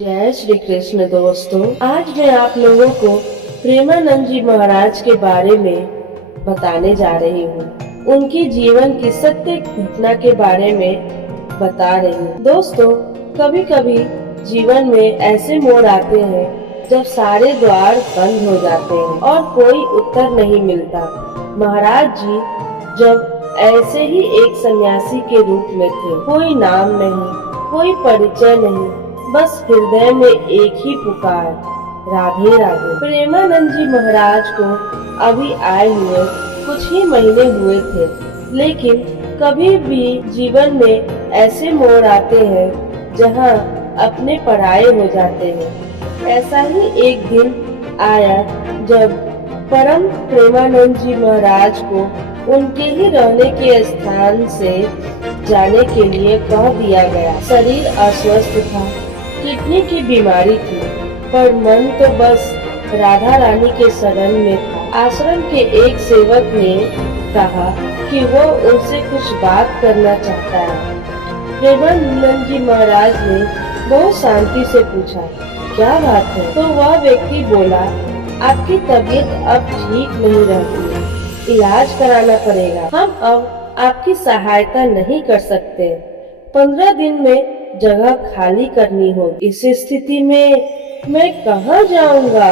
जय श्री कृष्ण दोस्तों। आज मैं आप लोगों को प्रेमानंद जी महाराज के बारे में बताने जा रही हूँ। उनकी जीवन की सत्य घटना के बारे में बता रही हूँ। दोस्तों, कभी कभी जीवन में ऐसे मोड़ आते हैं जब सारे द्वार बंद हो जाते हैं और कोई उत्तर नहीं मिलता। महाराज जी जब ऐसे ही एक सन्यासी के रूप में थे। कोई नाम नहीं, कोई परिचय नहीं, बस हृदय में एक ही पुकार, राधे राधे। प्रेमानंद जी महाराज को अभी आए हुए कुछ ही महीने हुए थे, लेकिन कभी भी जीवन में ऐसे मोड़ आते हैं जहां अपने पराये हो जाते हैं। ऐसा ही एक दिन आया जब परम प्रेमानंद जी महाराज को उनके ही रहने के स्थान से जाने के लिए कह दिया गया। शरीर अस्वस्थ था, किडनी की बीमारी थी, पर मन तो बस राधा रानी के शरण में था। आश्रम के एक सेवक ने कहा कि वो उनसे कुछ बात करना चाहता है। प्रेमानंद जी महाराज ने बहुत शांति से पूछा, क्या बात है? तो वह व्यक्ति बोला, आपकी तबीयत अब ठीक नहीं रहती, इलाज कराना पड़ेगा। हम अब आपकी सहायता नहीं कर सकते। 15 दिन में जगह खाली करनी होगी। इस स्थिति में मैं कहाँ जाऊंगा?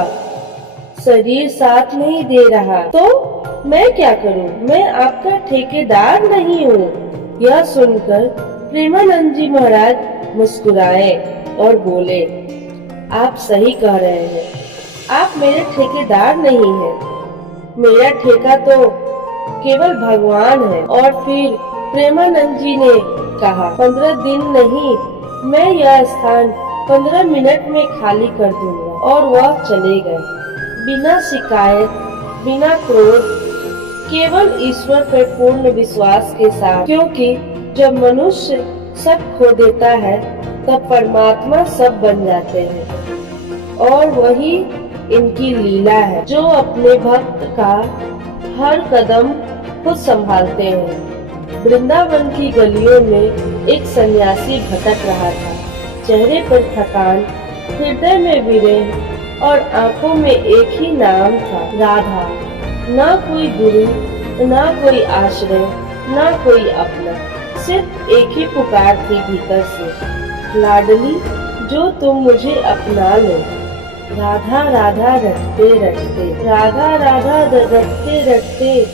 शरीर साथ नहीं दे रहा, तो मैं क्या करूं? मैं आपका ठेकेदार नहीं हूँ। यह सुनकर प्रेमानंद जी महाराज मुस्कुराए और बोले, आप सही कह रहे हैं, आप मेरे ठेकेदार नहीं हैं। मेरा ठेका तो केवल भगवान है। और फिर प्रेमानंद जी ने कहा, 15 दिन नहीं, मैं यह स्थान 15 मिनट में खाली कर दूंगा। और वह चले गए बिना शिकायत, बिना क्रोध, केवल ईश्वर पर पूर्ण विश्वास के साथ। क्योंकि जब मनुष्य सब खो देता है तब परमात्मा सब बन जाते हैं। और वही इनकी लीला है, जो अपने भक्त का हर कदम खुद संभालते हैं। वृंदावन की गलियों में एक सन्यासी भटक रहा था। चेहरे पर थकान, हृदय में विरह और आंखों में एक ही नाम था, राधा। ना कोई गुरु, ना कोई आश्रय, ना कोई अपना, सिर्फ एक ही पुकार थी भीतर से, लाडली जो तुम मुझे अपना लो। राधा राधा रटते रटते, राधा राधा रटते रटते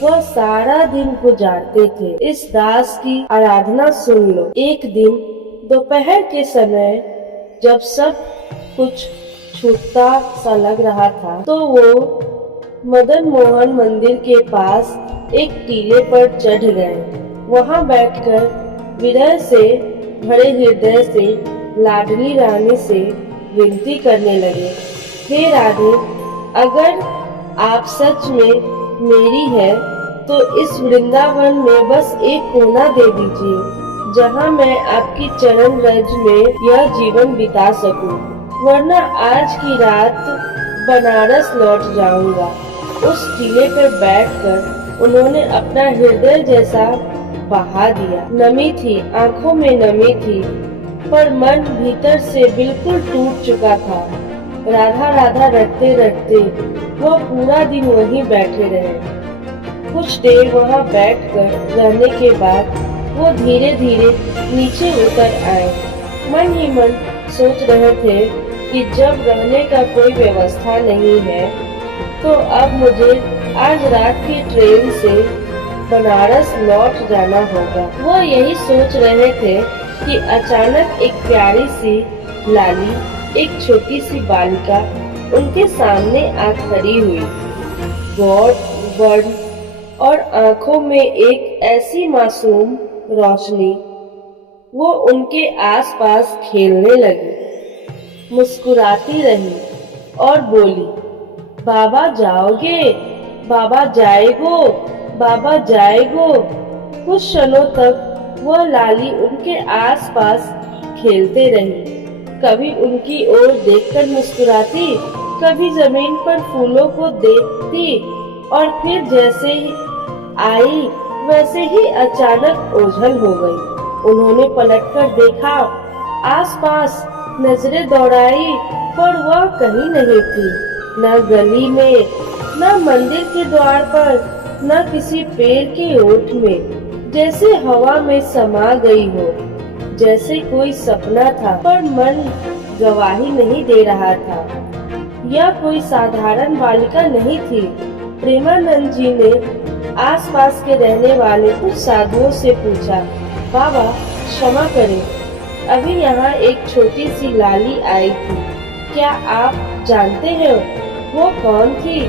वह सारा दिन गुजारते थे। इस दास की आराधना सुन लो। एक दिन दोपहर के समय जब सब कुछ छूटता सा लग रहा था, तो वो मदन मोहन मंदिर के पास एक टीले पर चढ़ गए। वहां बैठकर विरह से भरे हृदय से लाडली रानी से विनती करने लगे, हे राधे, अगर आप सच में मेरी है तो इस वृंदावन में बस एक कोना दे दीजिए, जहां मैं आपकी चरण रज में यह जीवन बिता सकूं, वरना आज की रात बनारस लौट जाऊंगा। उस टीले पर बैठकर उन्होंने अपना हृदय जैसा बहा दिया। नमी थी, आंखों में नमी थी, पर मन भीतर से बिल्कुल टूट चुका था। राधा राधा रटते रटते वह पूरा दिन वहीं बैठे रहे। कुछ देर वहां बैठकर रहने के बाद वो धीरे धीरे नीचे उतर आए। मन ही मन सोच रहे थे कि जब रहने का कोई व्यवस्था नहीं है तो अब मुझे आज रात की ट्रेन से बनारस लौट जाना होगा। वो यही सोच रहे थे कि अचानक एक प्यारी सी लाली, एक छोटी सी बालिका उनके सामने आ खड़ी हुई। गौर वर्ण और आंखों में एक ऐसी मासूम रोशनी, वो उनके आसपास खेलने लगी, मुस्कुराती रही और बोली, बाबा जाओगे, बाबा जाएगो, बाबा जाएगो। कुछ क्षणों तक वह लाली उनके आसपास खेलते रही, कभी उनकी ओर देखकर मुस्कुराती, कभी जमीन पर फूलों को देखती, और फिर जैसे ही आई वैसे ही अचानक ओझल हो गई। उन्होंने पलटकर देखा, आसपास नजरें दौड़ाई पर वह कहीं नहीं थी, न गली में, न मंदिर के द्वार पर, न किसी पेड़ के ओट में। जैसे हवा में समा गई हो, जैसे कोई सपना था पर मन गवाही नहीं दे रहा था। यह कोई साधारण बालिका नहीं थी। प्रेमानंद जी ने आसपास के रहने वाले कुछ साधुओं से पूछा, बाबा क्षमा करें, अभी यहाँ एक छोटी सी लाली आई थी, क्या आप जानते हैं वो कौन थी,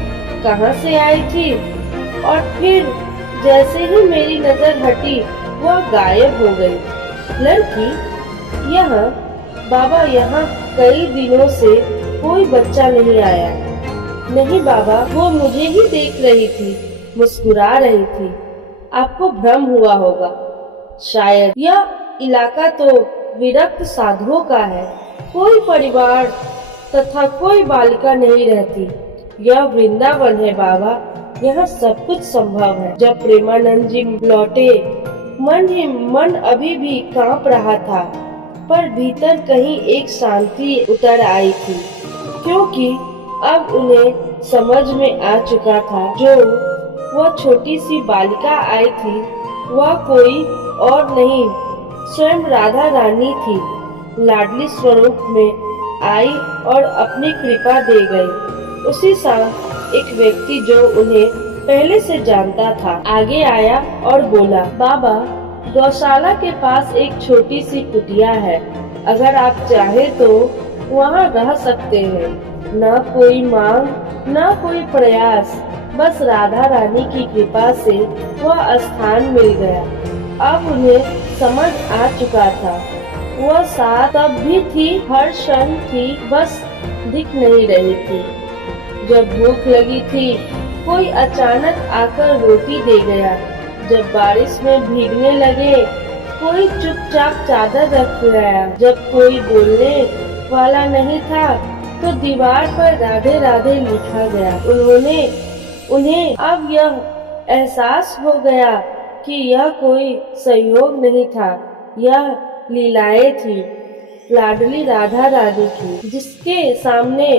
कहाँ से आई थी? और फिर जैसे ही मेरी नजर हटी वह गायब हो गई। लड़की, यहाँ बाबा, यहाँ कई दिनों से कोई बच्चा नहीं आया। नहीं बाबा, वो मुझे ही देख रही थी, मुस्कुरा रही थी। आपको भ्रम हुआ होगा, शायद यह इलाका तो विरक्त साधुओं का है, कोई परिवार तथा कोई बालिका नहीं रहती। यह वृंदावन है बाबा, यहाँ सब कुछ संभव है। जब प्रेमानंद जी लौटे, मन अभी भी कांप रहा था, पर भीतर कहीं एक शांति उतर आई थी, क्योंकि अब उन्हें समझ में आ चुका था जो वह छोटी सी बालिका आई थी वह कोई और नहीं, स्वयं राधा रानी थी। लाडली स्वरूप में आई और अपनी कृपा दे गई। उसी साल एक व्यक्ति जो उन्हें पहले से जानता था आगे आया और बोला, बाबा, गौशाला के पास एक छोटी सी कुटिया है, अगर आप चाहे तो वहाँ रह सकते हैं। न कोई मांग, न कोई प्रयास, बस राधा रानी की कृपा से वह स्थान मिल गया। अब उन्हें समझ आ चुका था, वह साथ तब भी थी, हर क्षण थी, बस दिख नहीं रही थी। जब भूख लगी थी, कोई अचानक आकर रोटी दे गया। जब बारिश में भीगने लगे, कोई चुपचाप चादर रख गया। जब कोई बोलने वाला नहीं था, तो दीवार पर राधे राधे लिखा गया। उन्हें अब यह एहसास हो गया कि यह कोई संयोग नहीं था, यह लीलाएं थी लाडली राधा रानी की। जिसके सामने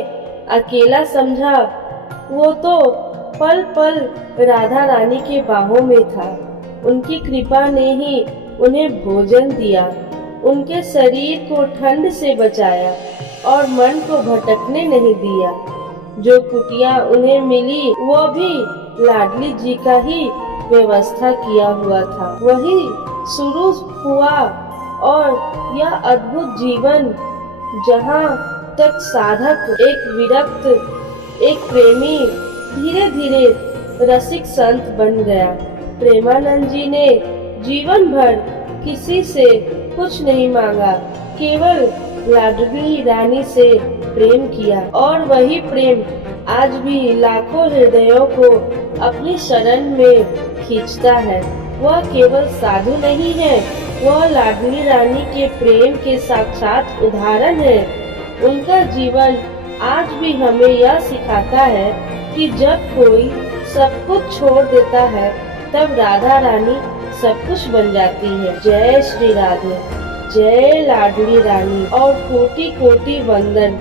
अकेला समझा, वो तो पल पल राधा रानी के बाहों में था। उनकी कृपा ने ही उन्हें भोजन दिया, उनके शरीर को ठंड से बचाया और मन को भटकने नहीं दिया। जो कुटिया उन्हें मिली वो भी लाडली जी का ही व्यवस्था किया हुआ था, वही शुरू हुआ। और यह अद्भुत जीवन, जहाँ तक साधक एक विरक्त, एक प्रेमी, धीरे धीरे रसिक संत बन गया। प्रेमानंद जी ने जीवन भर किसी से कुछ नहीं मांगा, केवल लाडली रानी से प्रेम किया, और वही प्रेम आज भी लाखों हृदयों को अपनी शरण में खींचता है। वह केवल साधु नहीं है, वह लाडली रानी के प्रेम के साक्षात उदाहरण है। उनका जीवन आज भी हमें यह सिखाता है कि जब कोई सब कुछ छोड़ देता है, तब राधा रानी सब कुछ बन जाती है। जय श्री राधे, जय लाडली रानी, और कोटि कोटि वंदन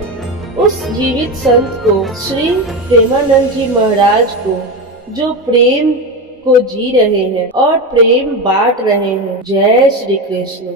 उस जीवित संत को, श्री प्रेमानंद जी महाराज को, जो प्रेम को जी रहे हैं और प्रेम बांट रहे हैं। जय श्री कृष्ण।